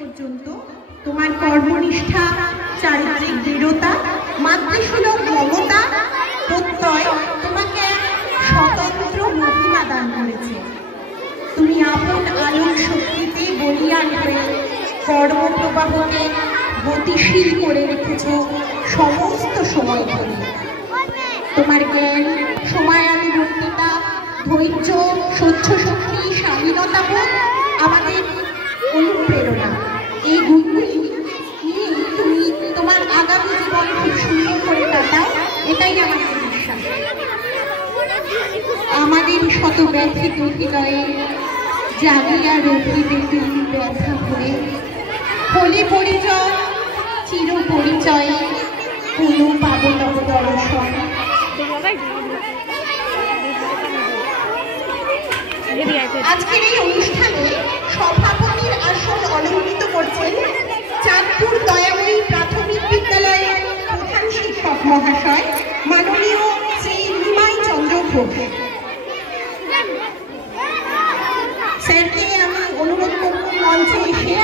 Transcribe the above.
পর্যন্ত তোমার কর্মনিষ্ঠা, চারিত্রিক দৃঢ়তা, মাতৃসুলভ মমতা, প্রত্যয় তোমাকে স্বতন্ত্র মহিমা দান করেছে। তুমি আপন আলোক শক্তিতে বলিয়ান হয়ে কর্মপ্রবাহকে গতিশীল করে রেখেছ সমস্ত সময় ধরে। তোমার জ্ঞান, সময়ানুবর্তিতা, ধৈর্য, সহ্য শক্তি, স্বাধীনতাবোধ আমাদের অনুপ্রেরণা। এই গুণগুলি নিয়ে তুমি তোমার আগামী জীবন খুব সুন্দর করে কাটাও, এটাই আমাদের বিশ্বাস। আমাদের শত ব্যথিত হৃদয়ে জাগিয়া রহিবে তুমি ব্যথা ভরে, হলে পরিচয় চির পরিচয়ে কোনো পাবো তব দর্শন। আজকের এই অনুষ্ঠানে সভাপতির আসন অলঙ্কৃত করছেন চাঁদপুর দয়াময়ী প্রাথমিক বিদ্যালয়ের প্রধান শিক্ষক মহাশয় মাননীয় শ্রী নিমাই চন্দ্র ঘোষ। স্যারকে আমি অনুরোধ করব মঞ্চে এসে